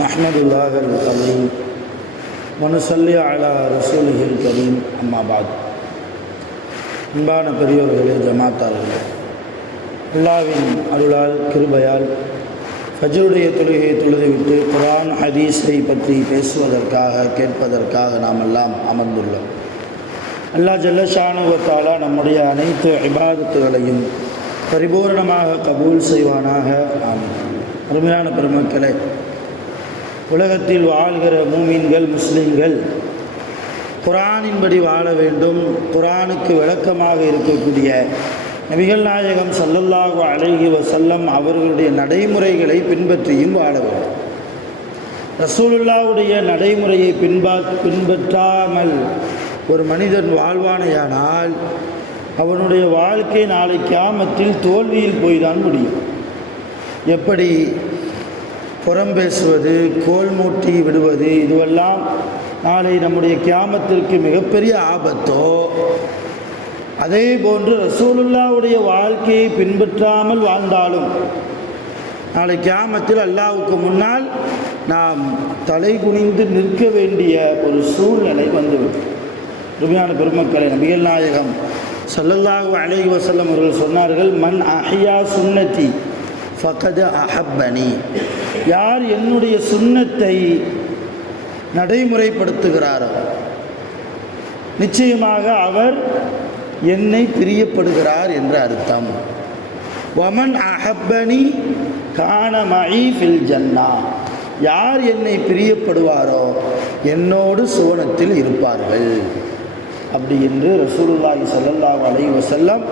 நஹ்மதுல்லாஹ் அல்-அலீம் வனுஸல்லி அலா ரசூலிஹில் கரீம். அம்மா பாத். அன்பான பெரியோர்களே, ஜமாத்தார்களே, அல்லாஹ்வின் அருளால் கிருபையால் ஃபஜ்ருடைய தொழுகையை தொழுதுவிட்டு குர்ஆன் ஹதீஸை பற்றி பேசுவதற்காக கேட்பதற்காக நாம் எல்லாம் அமர்ந்துள்ளோம். அல்லாஹ் ஜல்ல ஷானுஹு வ தஆலா நம்முடைய அனைத்து இபாதத்துகளையும் பரிபூர்ணமாக கபூல் செய்வானாக. ஆமீன். அருமையான பெருமக்களே, உலகத்தில் வாழ்கிற மூமீன்கள், முஸ்லீம்கள் குர்ஆனின்படி வாழ வேண்டும். குர்ஆனுக்கு விளக்கமாக இருக்கக்கூடிய நபிகள் நாயகம் ஸல்லல்லாஹு அலைஹி வஸல்லம் அவர்களுடைய நடைமுறைகளை பின்பற்றியும் வாழ வேண்டும். ரசூலுல்லாஹ்வுடைய நடைமுறையை பின்பற்றாமல் ஒரு மனிதன் வாழ்வானையானால் அவனுடைய வாழ்க்கை நாளை கியாமத்தில் தோல்வியில் போய்தான் முடியும். எப்படி புறம் பேசுவது, கோல் மூட்டி விடுவது, இதுவெல்லாம் நாளை நம்முடைய கியாமத்திற்கு மிகப்பெரிய ஆபத்தோ, அதே போன்று ரசூலுல்லாஹ்வுடைய வாழ்க்கையை பின்பற்றாமல் வாழ்ந்தாலும் நாளை கியாமத்தில் அல்லாஹ்வுக்கு முன்னால் நாம் தலை குனிந்து நிற்க வேண்டிய ஒரு சூழ்நிலை வந்துவிடும். அருமையான பெருமக்களை, நபிகள் நாயகம் ஸல்லல்லாஹு அலைஹி வஸல்லம் அவர்கள் சொன்னார்கள், மன் அஹ்யா சுன்னதி ஃபகத் அஹப்பனி. யார் என்னுடைய சுன்னத்தை நடைமுறைப்படுத்துகிறாரோ நிச்சயமாக அவர் என்னை பிரியப்படுகிறார் என்ற அர்த்தம். வமன் அஹப்பனி கான மஇ ஃபில் ஜன்னா. யார் என்னை பிரியப்படுவாரோ என்னோடு சுவனத்தில் இருப்பார்கள். அப்படி என்று ரசூலுல்லாஹி ஸல்லல்லாஹு அலைஹி வஸல்லம்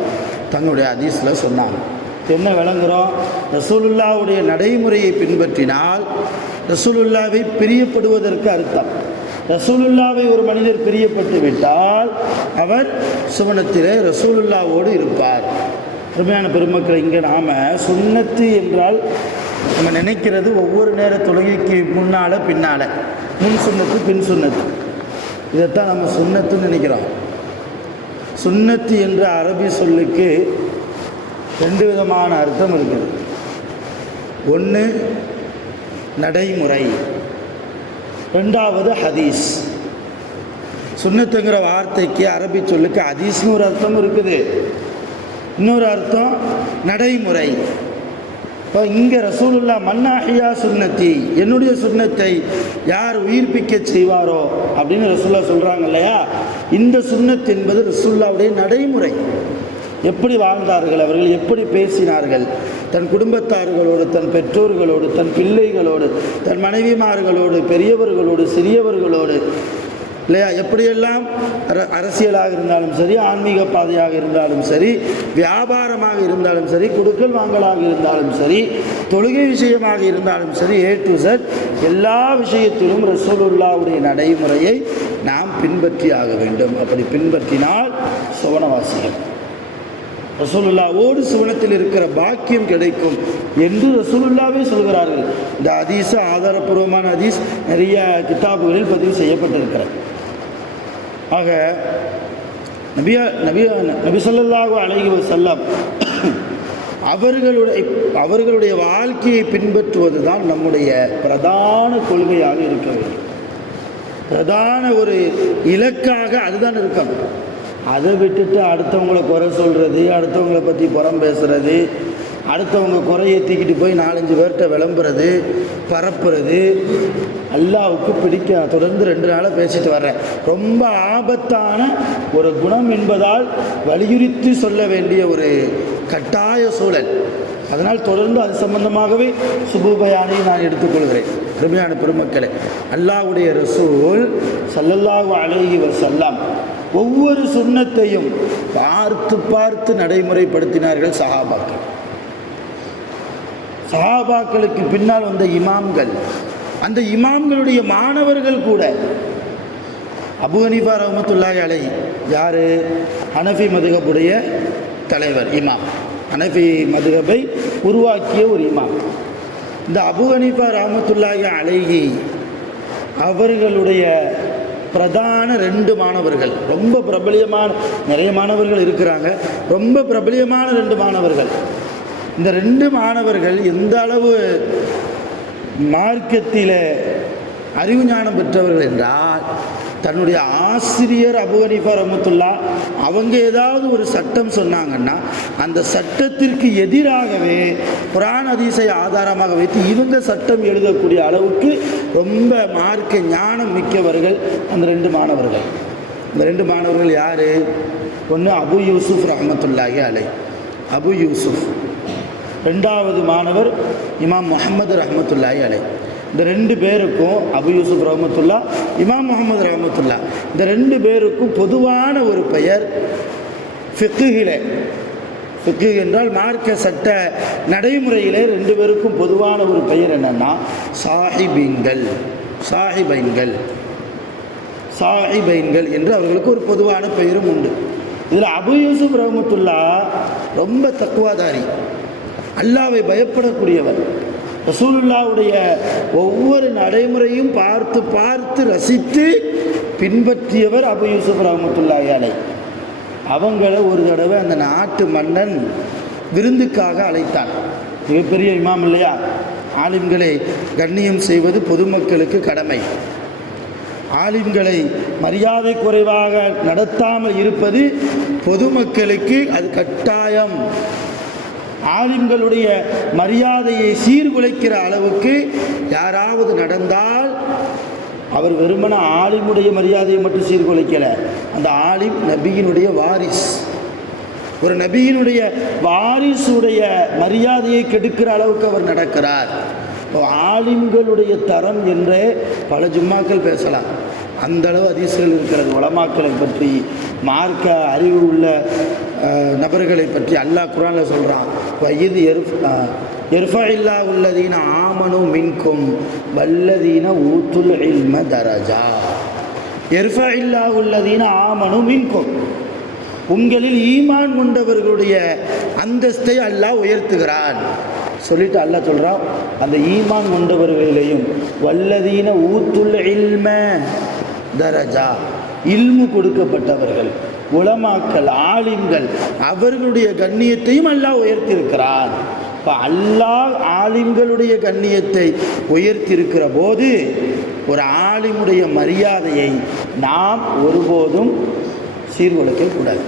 தன்னுடைய ஹதீஸில் சொன்னாங்க. என்ன விளங்குகிறோம்? ரசூலுல்லாஹ்வுடைய நடைமுறையை பின்பற்றினால் ரசூலுல்லாவை பிரியப்படுவதற்கு அர்த்தம். ரசூலுல்லாவை ஒரு மனிதர் பிரியப்பட்டு விட்டால் அவர் சுவனத்திலே ரசூலுல்லாவோடு இருப்பார். அருமையான பெருமக்கள், இங்கே நாம் சுன்னத்து என்றால் நம்ம நினைக்கிறது ஒவ்வொரு நேர தொழுகைக்கு முன்னால் பின்னால், முன் சுன்னத்து பின் சுன்னத்து, இதைத்தான் நம்ம சுன்னத்துன்னு நினைக்கிறோம். சுன்னத்து என்ற அரபி சொல்லுக்கு ரெண்டு விதமான அர்த்தம் இருக்குது. ஒன்று நடைமுறை, ரெண்டாவது ஹதீஸ். சுன்னத்துங்கிற வார்த்தைக்கு அரபி சொல்லுக்கு ஹதீஸ்னு ஒரு அர்த்தம் இருக்குது, இன்னொரு அர்த்தம் நடைமுறை. இப்போ இங்கே ரசூலுல்லாஹ் மன் அஹ்யா சுன்னத்தி, என்னுடைய சுன்னத்தை யார் உயிர்ப்பிக்க செய்வாரோ அப்படின்னு ரசூலுல்லாஹ் சொல்கிறாங்க இல்லையா. இந்த சுன்னத் என்பது ரசூலுல்லாஹ்வுடைய நடைமுறை. எப்படி வாழ்ந்தார்கள், அவர்கள் எப்படி பேசினார்கள், தன் குடும்பத்தார்களோடு, தன் பெற்றோர்களோடு, தன் பிள்ளைகளோடு, தன் மனைவிமார்களோடு, பெரியவர்களோடு, சிறியவர்களோடு இல்லையா, எப்படியெல்லாம் அரசியலாக இருந்தாலும் சரி, ஆன்மீக பாதையாக இருந்தாலும் சரி, வியாபாரமாக இருந்தாலும் சரி, கொடுக்கல் வாங்கலாக இருந்தாலும் சரி, தொழுகை விஷயமாக இருந்தாலும் சரி, A to Z எல்லா விஷயத்திலும் ரசூலுல்லாஹ்வுடைய நடைமுறையை நாம் பின்பற்றி ஆக வேண்டும். அப்படி பின்பற்றினால் சுவனவாசிகள், ரசூலுல்லாவோடு சுவனத்தில் இருக்கிற பாக்கியம் கிடைக்கும் என்று ரசூலுல்லாவே சொல்கிறார்கள். இந்த ஹதீஸ் ஆதாரப்பூர்வமான ஹதீஸ் நிறைய கிதாபுகளில் பதிவு செய்யப்பட்டிருக்கிறது. ஆக நபி ஸல்லல்லாஹு அலைஹி வஸல்லம் அவர்களுடைய வாழ்க்கையை பின்பற்றுவது தான் நம்முடைய பிரதான கொள்கையாக இருக்க வேண்டும். பிரதான ஒரு இலக்காக அதுதான் இருக்கணும். அதை விட்டுட்டு அடுத்தவங்களை குறை சொல்கிறது, அடுத்தவங்களை பற்றி புறம் பேசுகிறது, அடுத்தவங்க குறையை தூக்கிட்டு போய் 4-5 பேர்கிட்ட விளம்புறது, பரப்புறது அல்லாஹ்வுக்கு பிடிக்க. தொடர்ந்து 2 நாளாக பேசிட்டு வர்றேன். ரொம்ப ஆபத்தான ஒரு குணம் என்பதால் வலியுறுத்தி சொல்ல வேண்டிய ஒரு கட்டாய சூழல். அதனால் தொடர்ந்து அது சம்பந்தமாகவே சுபூபயானை நான் எடுத்துக்கொள்கிறேன். அருமையான பெருமக்களே, அல்லாஹ்வுடைய ரசூல் ஸல்லல்லாஹு அலைஹி வஸல்லம் ஒவ்வொரு சுன்னத்தையும் பார்த்து பார்த்து நடைமுறைப்படுத்தினார்கள் சஹாபாக்கள். சஹாபாக்களுக்கு பின்னால் வந்த இமாம்கள், அந்த இமாம்களுடைய மாணவர்கள் கூட. அபூ ஹனீஃபா ரஹ்மத்துல்லாஹி அலைஹி யார்? ஹனஃபி மதுஹபுடைய தலைவர், இமாம். ஹனஃபி மதுஹபை உருவாக்கிய ஒரு இமாம். இந்த அபூ ஹனீஃபா ரஹ்மத்துல்லாஹி அலைஹி அவர்களுடைய பிரதான 2 மாணவர்கள், ரொம்ப பிரபலியமான, நிறைய மாணவர்கள் இருக்கிறாங்க, ரொம்ப பிரபலியமான 2 மாணவர்கள். இந்த 2 மாணவர்கள் எந்த அளவு மார்க்கத்தில் அறிவு ஞானம் பெற்றவர்கள் என்றால், தன்னுடைய ஆசிரியர் அபூ ஹனீஃபா ரஹ்மத்துல்லாஹ் அவங்க ஏதாவது ஒரு சட்டம் சொன்னாங்கன்னா அந்த சட்டத்திற்கு எதிராகவே குர்ஆன் ஹதீஸை ஆதாரமாக வைத்து இவங்க சட்டம் எழுதக்கூடிய அளவுக்கு ரொம்ப மார்க்க ஞானம் மிக்கவர்கள் அந்த 2 மாணவர்கள். இந்த 2 மாணவர்கள் யார்? ஒன்று அபு யூசுஃப் ரஹ்மத்துல்லாஹி அலைஹி, அபு யூசுஃப். 2வது மாணவர் இமாம் முஹம்மது ரஹ்மத்துல்லாஹி அலைஹி. இந்த 2 பேருக்கும், அபு யூசுப் ரஹ்மத்துல்லா, இமாம் முஹம்மது ரஹ்மத்துல்லா, இந்த 2 பேருக்கும் பொதுவான ஒரு பெயர் ஃபிக்ஹிலே, ஃபிக்ஹ் என்றால் மார்க்க சட்ட நடைமுறையிலே 2 பேருக்கும் பொதுவான ஒரு பெயர் என்னன்னா சாஹிபீன்கள், சாஹிபைன்கள், சாஹிபைன்கள் என்று அவர்களுக்கு ஒரு பொதுவான பெயரும் உண்டு. இதில் அபு யூசுப் ரஹ்மத்துல்லா ரொம்ப தக்வாதாரி, அல்லாஹ்வை பயப்படக்கூடியவர். ரசூலுல்லாஹ்வுடைய ஒவ்வொரு நடைமுறையும் பார்த்து பார்த்து ரசித்து பின்பற்றியவர் அபு யூசுப் ரஹ்மத்துல்லாஹி அலைஹி. அவங்கள ஒரு தடவை அந்த நாட்டு மன்னன் விருந்துக்காக அழைத்தான். மிகப்பெரிய இமாம் இல்லையா, ஆலிம்களை கண்ணியம் செய்வது பொதுமக்களுக்கு கடமை. ஆலிம்களை மரியாதை குறைவாக நடத்தாமல் இருப்பது பொதுமக்களுக்கு அது கட்டாயம். ஆலிம்களுடைய மரியாதையை சீர்குலைக்கிற அளவுக்கு யாராவது நடந்தால் அவர் வெறுமன ஆலிமுடைய மரியாதையை மட்டும் சீர்குலைக்கலை, அந்த ஆலிம் நபியினுடைய வாரிஸ். ஒரு நபியினுடைய வாரிசுடைய மரியாதையை கெடுக்கிற அளவுக்கு அவர் நடக்கிறார். ஆலிம்களுடைய தரம் என்றே பல ஜும்மாக்கள் பேசலாம். அந்தளவு ஹதீஸ்கள் இருக்கிறது. உலமாக்களை பற்றி, மார்க்க அறிவு உள்ள நபர்களை பற்றி அல்லாஹ் குர்ஆனில் சொல்கிறான், வயது எர்ஃபஇல்லா உள்ளதீன ஆமனு மின்கும் வல்லதீன ஊத்துல் இல்ம தரஜா. எர்ஃபஇல்லா உள்ளதீன ஆமனு மின்கும், உங்களில் ஈமான் கொண்டவர்களுடைய அந்தஸ்தை அல்லாஹ் உயர்த்துகிறான் சொல்லிட்டு அல்லாஹ் சொல்கிறான், அந்த ஈமான் கொண்டவர்களிலையும் வல்லதீன ஊத்துல் இல்ம தரஜா, இல்மு கொடுக்கப்பட்டவர்கள், உலமாக்கள், ஆலிம்கள், அவர்களுடைய கண்ணியத்தையும் அல்லாஹ் உயர்த்தியிருக்கிறான். இப்போ அல்லாஹ் ஆலிம்களுடைய கண்ணியத்தை உயர்த்தியிருக்கிற போது ஒரு ஆலிமுடைய மரியாதையை நாம் ஒருபோதும் சீர்குலைக்கக்கூடாது.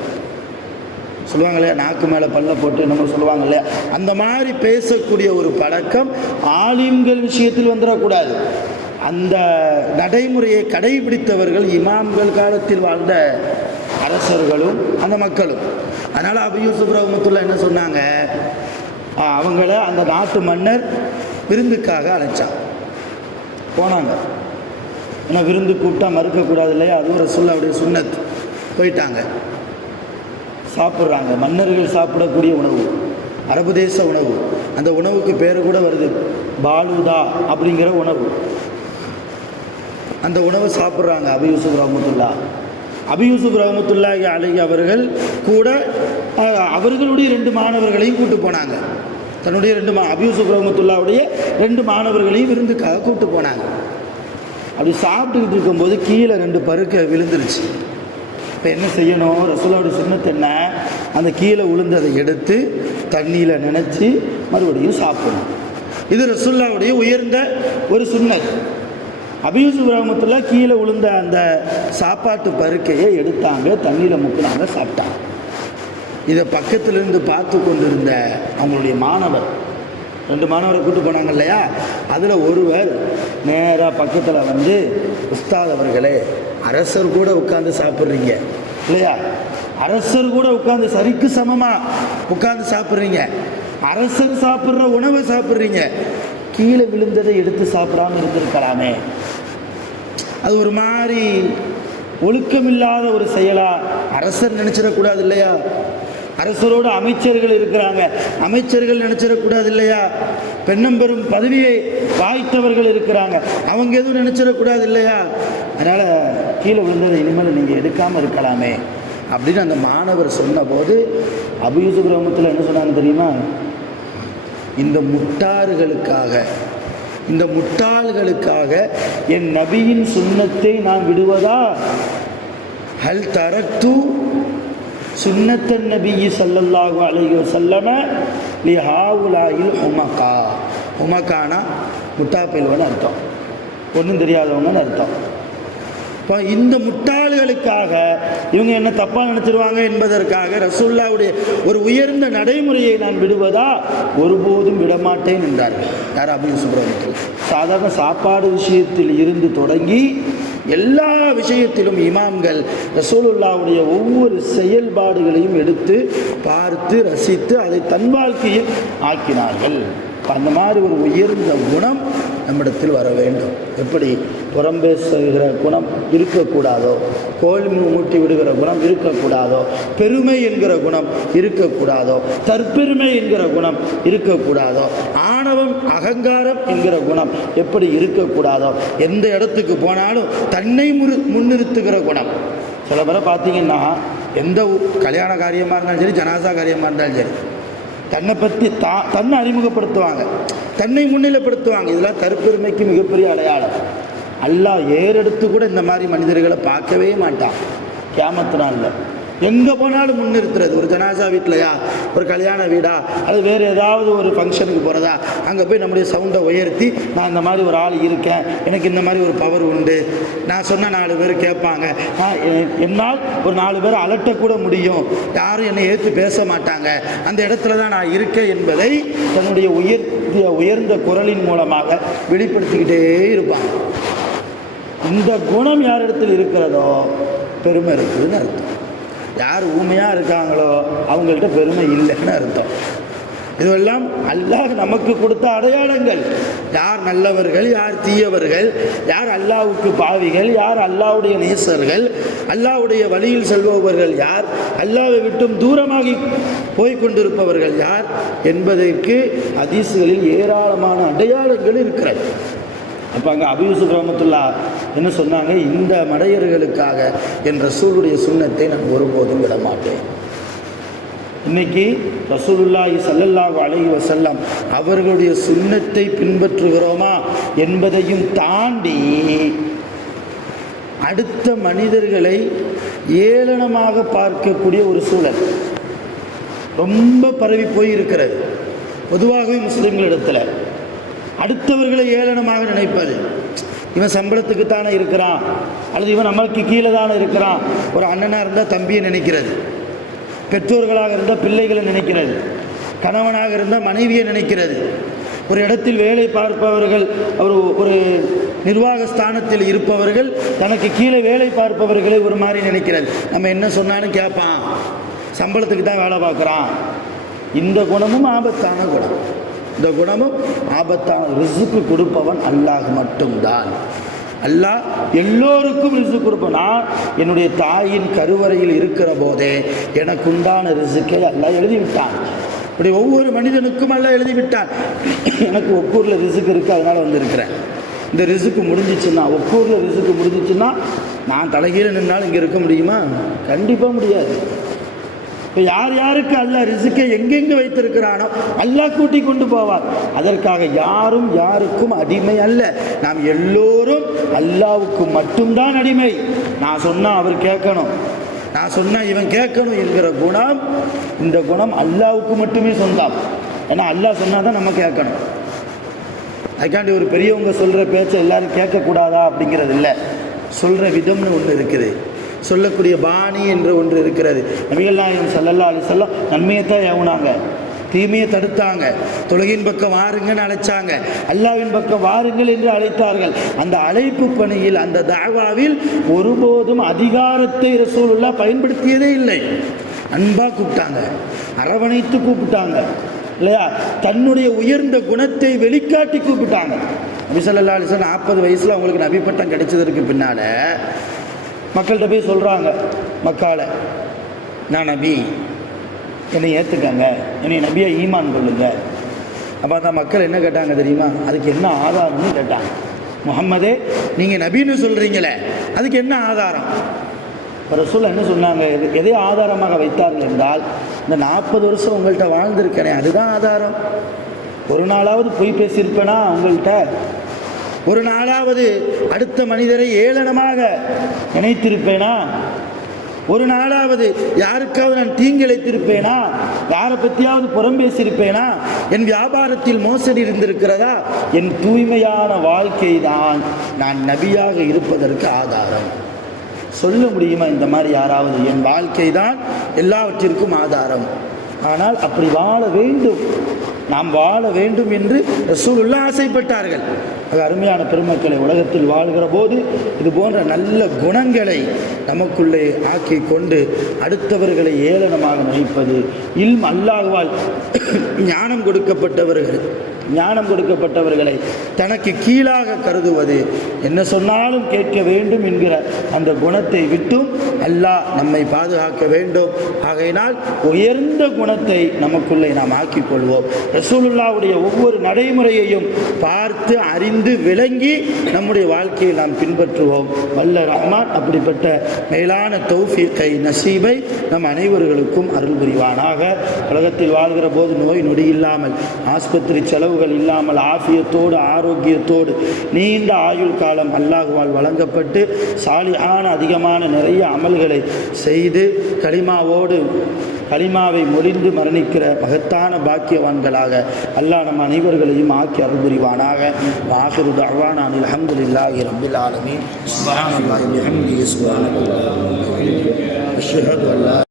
சொல்லுவாங்க இல்லையா, நாக்கு மேலே பல்ல போட்டு நம்ம சொல்லுவாங்க இல்லையா, அந்த மாதிரி பேசக்கூடிய ஒரு பழக்கம் ஆலிம்கள் விஷயத்தில் வந்துடக்கூடாது. அந்த நடைமுறையை கடைபிடித்தவர்கள் இமாம்கள் காலத்தில் வாழ்ந்த அரசர்களும் அந்த மக்களும். அதனால் அபு யூசுப் ரஹ்மத்துல்லாஹி என்ன சொன்னாங்க, அவங்கள அந்த நாட்டு மன்னர் விருந்துக்காக அழைச்சான். போனாங்க. ஏன்னா விருந்து கூப்பிட்டா மறுக்கக்கூடாது இல்லையா, அதுவும் ரசூலுல்லாஹ்வுடைய சுன்னத். போயிட்டாங்க, சாப்பிட்றாங்க. மன்னர்கள் சாப்பிடக்கூடிய உணவு, அரபு தேச உணவு. அந்த உணவுக்கு பேர் கூட வருது, பாலுதா அப்படிங்கிற உணவு. அந்த உணவை சாப்பிட்றாங்க அபு யூசுப் ரஹ்மத்துல்லாஹ். அபு யூசுப் ரஹ்மத்துல்லாஹி அலைஹி அவர்கள் கூட அவர்களுடைய 2 மாணவர்களையும் கூப்பிட்டு போனாங்க. தன்னுடைய 2 அபு யூசுப் ரஹ்மத்துல்லாஹ்வுடைய 2 மாணவர்களையும் விருந்துக்காக கூப்பிட்டு போனாங்க. அப்படி சாப்பிட்டுக்கிட்டு இருக்கும்போது கீழே 2 பருக்க விழுந்துருச்சு. இப்போ என்ன செய்யணும், ரசூலுல்லாஹ்வுடைய சுன்னத் என்ன, அந்த கீழே விழுந்ததை எடுத்து தண்ணியில் நினச்சி மறுபடியும் சாப்பிடணும். இது ரசூலுல்லாஹ்வுடைய உயர்ந்த ஒரு சுன்னத். அபு யூசுப் ரஹ்மத்துல்லாஹ் கீழே விழுந்த அந்த சாப்பாட்டு பருக்கையை எடுத்தாங்க, தண்ணியில் முக்குனாங்க, சாப்பிட்டாங்க. இதை பக்கத்திலிருந்து பார்த்து கொண்டிருந்த அவங்களுடைய மாணவர், 2 மாணவரை கூப்பிட்டு போனாங்க இல்லையா, அதில் ஒருவர் நேராக பக்கத்தில் வந்து, உஸ்தாத் அவர்களே, அரசர் கூட உட்காந்து சாப்பிட்றீங்க இல்லையா, அரசர் கூட உட்காந்து சரிக்கு சமமாக உட்காந்து சாப்பிட்றீங்க, அரசர் சாப்பிட்ற உணவை சாப்பிட்றீங்க, கீழே விழுந்ததை எடுத்து சாப்பிடாமல் இருந்திருக்கலாமே. அது ஒரு மாதிரி ஒழுக்கமில்லாத ஒரு செயலா அரசர் நினச்சிடக்கூடாது இல்லையா. அரசரோடு அமைச்சர்கள் இருக்கிறாங்க, அமைச்சர்கள் நினச்சிடக்கூடாது இல்லையா? பெண்ணம்பெரும் பதவியை வாய்த்தவர்கள் இருக்கிறாங்க, அவங்க எதுவும் நினச்சிடக்கூடாது இல்லையா? அதனால் கீழே விழுந்ததை இனிமேல் நீங்கள் எடுக்காமல் இருக்கலாமே அப்படின்னு அந்த மாணவர் சொன்னபோது அபூ யூசுப் ரஹ்மத்துல்லாஹி என்ன சொன்னாங்க தெரியுமா? இந்த முட்டாள்களுக்காக என் நபியின் சுன்னத்தை நான் விடுவதா? ஹல் தரக்து சுன்னத்தன் நபியி ஸல்லல்லாஹு அலைஹி வஸல்லம லிஹாவுலாயில் ஹுமகா. ஹுமகானா முட்டாப்பைல்வன்னு அர்த்தம், ஒன்றும் தெரியாதவங்கன்னு அர்த்தம். இப்போ இந்த முட்டாள்களுக்காக இவங்க என்ன தப்பாக நினச்சிருவாங்க என்பதற்காக ரசூலுல்லாஹ்வுடைய ஒரு உயர்ந்த நடைமுறையை நான் விடுவதா? ஒருபோதும் விடமாட்டேன் என்றார்கள். யார்? அபூ யூசுப் ரஹ்மத்துல்லாஹி. சாதாரண சாப்பாடு விஷயத்தில் இருந்து தொடங்கி எல்லா விஷயத்திலும் இமாம்கள் ரசூலுல்லாஹ்வுடைய ஒவ்வொரு செயல்பாடுகளையும் எடுத்து பார்த்து ரசித்து அதை தன் வாழ்க்கையில் ஆக்கினார்கள். அந்த மாதிரி ஒரு உயர்ந்த குணம் நம்மிடத்தில் வர வேண்டும். எப்படி புறம்பேசுகிற குணம் இருக்கக்கூடாதோ, கோல் மூட்டி விடுகிற குணம் இருக்கக்கூடாதோ, பெருமை என்கிற குணம் இருக்கக்கூடாதோ, தற்பெருமை என்கிற குணம் இருக்கக்கூடாதோ, ஆணவம் அகங்காரம் என்கிற குணம் எப்படி இருக்கக்கூடாதோ, எந்த இடத்துக்கு போனாலும் தன்னை முன்னிறுத்துகிற குணம். சில பேரை பார்த்தீங்கன்னா எந்த கல்யாண காரியமாக இருந்தாலும் சரி, ஜனாசா காரியமாக இருந்தாலும் சரி, தன்னை பற்றி தன்னை அறிமுகப்படுத்துவாங்க, தன்னை முன்னிலைப்படுத்துவாங்க. இதெல்லாம் தற்பெருமைக்கு மிகப்பெரிய அடையாளம். அல்லாஹ் ஏறெடுத்து கூட இந்த மாதிரி மனிதர்களை பார்க்கவே மாட்டான். கியாமத் நாள்ல எங்கே போனாலும் முன்னிறுத்துறது. ஒரு ஜனாசா வீட்டிலையா, ஒரு கல்யாண வீடா, அது வேறு ஏதாவது ஒரு ஃபங்க்ஷனுக்கு போகிறதா, அங்கே போய் நம்முடைய சவுண்டை உயர்த்தி நான் இந்த மாதிரி ஒரு ஆள் இருக்கேன், எனக்கு இந்த மாதிரி ஒரு பவர் உண்டு, நான் சொன்ன 4 பேர் கேட்பாங்க, என்னால் ஒரு 4 பேர் அலட்டக்கூட முடியும், யாரும் என்னை ஏற்று பேச மாட்டாங்க, அந்த இடத்துல தான் நான் இருக்கேன் என்பதை தன்னுடைய உயர்ந்த குரலின் மூலமாக வெளிப்படுத்திக்கிட்டே இருப்பாங்க. இந்த குணம் யாரிடத்தில் இருக்கிறதோ பெருமை இருக்குதுன்னு அர்த்தம். யார் ஊமையாக இருக்காங்களோ அவங்கள்ட்ட பெருமை இல்லைன்னு அர்த்தம். இதுவெல்லாம் அல்லாஹ் நமக்கு கொடுத்த அடையாளங்கள். யார் நல்லவர்கள், யார் தீயவர்கள், யார் அல்லாஹ்வுக்கு பாவிகள், யார் அல்லாஹ்வுடைய நேசர்கள், அல்லாஹ்வுடைய வழியில் செல்பவர்கள் யார், அல்லாஹ்வை விட்டும் தூரமாகி போய்கொண்டிருப்பவர்கள் யார் என்பதற்கு ஹதீஸ்களில் ஏராளமான அடையாளங்கள் இருக்கிறது. அப்போ அங்கே அபூ யூசுப் ரஹ்மத்துல்லாஹ் என்ன சொன்னாங்க? இந்த மடையர்களுக்காக என் ரசூலுடைய சுன்னத்தை நான் ஒருபோதும் விட மாட்டேன். இன்னைக்கு ரசூலுல்லாஹி ஸல்லல்லாஹு அலைஹி வஸல்லம் அவர்களுடைய சுன்னத்தை பின்பற்றுகிறோமா என்பதையும் தாண்டி அடுத்த மனிதர்களை ஏளனமாக பார்க்கக்கூடிய ஒரு சூழல் ரொம்ப பரவி போய் இருக்கிறது. பொதுவாகவே முஸ்லிம்களிடத்தில் அடுத்தவர்களை ஏளனமாக நினைப்பது. இவன் சம்பளத்துக்கு தானே இருக்கிறான், அல்லது இவன் நம்மளுக்கு கீழே தானே இருக்கிறான். ஒரு அண்ணனாக இருந்தால் தம்பியை நினைக்கிறது, பெற்றோர்களாக இருந்தால் பிள்ளைகளை நினைக்கிறது, கணவனாக இருந்தால் மனைவியை நினைக்கிறது. ஒரு இடத்தில் வேலை பார்ப்பவர்கள், ஒரு நிர்வாக ஸ்தானத்தில் இருப்பவர்கள் தனக்கு கீழே வேலை பார்ப்பவர்களை ஒரு மாதிரி நினைக்கிறது. நம்ம என்ன சொன்னாலும் கேட்பான், சம்பளத்துக்கு தான் வேலை பார்க்குறான். இந்த குணமும் ஆபத்தான குணம். இந்த குணமும் ஆபத்தான. ரிஸ்க் கொடுப்பவன் அல்லாஹ் மட்டும்தான். அல்லாஹ் எல்லோருக்கும் ரிஸ்க் கொடுப்பவன். நான் என்னுடைய தாயின் கருவறையில் இருக்கிற போதே எனக்கு உண்டான ரிஸ்க்கை அல்லாஹ் எழுதிவிட்டான். இப்படி ஒவ்வொரு மனிதனுக்கும் அல்லாஹ் எழுதிவிட்டான். எனக்கு ஒக்கூரில் ரிஸ்க் இருக்குது, அதனால் வந்திருக்கிறேன். இந்த ரிஸ்க்கு முடிஞ்சிச்சுன்னா, ஒக்கூரில் ரிஸ்க்கு முடிஞ்சிச்சுன்னா நான் தலைகீழ நின்றாலும் இங்கே இருக்க முடியுமா? கண்டிப்பாக முடியாது. இப்போ யார் யாருக்கு அல்லாஹ் ரிஸ்க்கை எங்கெங்கே வைத்திருக்கிறானோ அல்லாஹ் கூட்டி கொண்டு போவார். அதற்காக யாரும் யாருக்கும் அடிமை அல்ல. நாம் எல்லோரும் அல்லாஹ்வுக்கு மட்டும்தான் அடிமை. நான் சொன்னால் அவர் கேட்கணும், நான் சொன்னால் இவன் கேட்கணும் என்கிற குணம், இந்த குணம் அல்லாஹ்வுக்கு மட்டுமே சொந்தம். ஏன்னா அல்லாஹ் சொன்னால் தான் நம்ம கேட்கணும். அதுக்காண்டி ஒரு பெரியவங்க சொல்கிற பேச்சை எல்லாரும் கேட்கக்கூடாதா அப்படிங்கிறது இல்லை. சொல்கிற விதம்னு ஒன்று இருக்குது, சொல்லக்கூடிய பாணி என்று ஒன்று இருக்கிறது. நபிகள் நாயகம் ஸல்லல்லாஹு அலைஹி வஸல்லம் நன்மையைத்தான் ஏவுனாங்க, தீமையை தடுத்தாங்க. தொழுகையின் பக்கம் வாருங்கன்னு அழைச்சாங்க, அல்லாஹ்வின் பக்கம் வாருங்கள் என்று அழைத்தார்கள். அந்த அழைப்பு பணியில், அந்த தஅவாவில் ஒருபோதும் அதிகாரத்தை ரசூலுல்லாஹ் பயன்படுத்தியதே இல்லை. அன்பாக கூப்பிட்டாங்க, அரவணைத்து கூப்பிட்டாங்க இல்லையா? தன்னுடைய உயர்ந்த குணத்தை வெளிக்காட்டி கூப்பிட்டாங்க. நபி ஸல்லல்லாஹு அலைஹி வஸல்லம் 40 வயசில் அவங்களுக்கு நபி பட்டம் கிடைச்சதற்கு பின்னால் மக்கள்கிட்ட போய் சொல்கிறாங்க, மக்கால நான் நபி, என்னை ஏற்றுக்கங்க, என்னை நபியை ஈமான் கொள்ளுங்க. அப்போ அந்த மக்கள் என்ன கேட்டாங்க தெரியுமா? அதுக்கு என்ன ஆதாரம்னு கேட்டாங்க. முஹம்மதே, நீங்கள் நபின்னு சொல்கிறீங்களே, அதுக்கு என்ன ஆதாரம்? இப்போ ரசூல் என்ன சொன்னாங்க? எதை ஆதாரமாக வைத்தார்கள் என்றால், இந்த 40 வருஷம் உங்கள்கிட்ட வாழ்ந்திருக்கேனே, அதுதான் ஆதாரம். ஒரு நாளாவது பொய் பேசியிருப்பேனா உங்கள்கிட்ட? ஒரு நாளாவது அடுத்த மனிதரை ஏளனமாக நினைத்திருப்பேனா? ஒரு நாளாவது யாருக்காவது நான் தீங்கிழைத்திருப்பேனா? யாரை பற்றியாவது புறம் பேசியிருப்பேனா? என் வியாபாரத்தில் மோசடி இருந்திருக்கிறதா? என் தூய்மையான வாழ்க்கை தான் நான் நபியாக இருப்பதற்கு ஆதாரம். சொல்ல முடியுமா இந்த மாதிரி யாராவது? என் வாழ்க்கை தான் எல்லாவற்றிற்கும் ஆதாரம். ஆனால் அப்படி வாழ வேண்டும், நாம் வாழ வேண்டும் என்று ரசூலுல்லாஹ் ஆசைப்பட்டார்கள். அது அருமையான பெருமக்களை, உலகத்தில் வாழ்கிற போது இது போன்ற நல்ல குணங்களை நமக்குள்ளே ஆக்கி கொண்டு அடுத்தவர்களை ஏளனமாக நினைப்பது, அல்லாஹ்வால் ஞானம் கொடுக்கப்பட்டவர்களை தனக்கு கீழாக கருதுவது, என்ன சொன்னாலும் கேட்க வேண்டும் என்கிற அந்த குணத்தை விட்டும் அல்லாஹ் நம்மை பாதுகாக்க வேண்டும். ஆகையினால் உயர்ந்த குணத்தை நமக்குள்ளே நாம் ஆக்கிக் கொள்வோம். ரசூலுல்லாஹ்வுடைய ஒவ்வொரு நடைமுறையையும் பார்த்து அறிந்து விளங்கி நம்முடைய வாழ்க்கையை நாம் பின்பற்றுவோம். வல்ல ரஹ்மான் அப்படிப்பட்ட மேலான தௌஃபீக்கை, நசீபை நம் அனைவர்களுக்கும் அருள் புரிவானாக. உலகத்தில் வாழ்கிற போது நோய் நொடி இல்லாமல், ஆஸ்பத்திரி செலவுகள் இல்லாமல், ஆஃபியத்தோடு ஆரோக்கியத்தோடு நீண்ட ஆயுள் காலம் அல்லாஹ்வால் வழங்கப்பட்டு சாலிஹான அதிகமான நிறைய அமல்களை செய்து கலிமாவை மொழிந்து மரணிக்கிற மகத்தான பாக்கியவான்களாக அல்லாஹ் நம் அனைவர்களையும் ஆக்கி அருள் புரிவானாக. ஆகிரு தஅவானா அல்ஹம்துலில்லாஹி ரப்பில் ஆலமீன். சுப்ஹானல்லாஹி வபிஹம்திஹி சுப்ஹானல்லாஹ். அஷ்ஹது அல்லா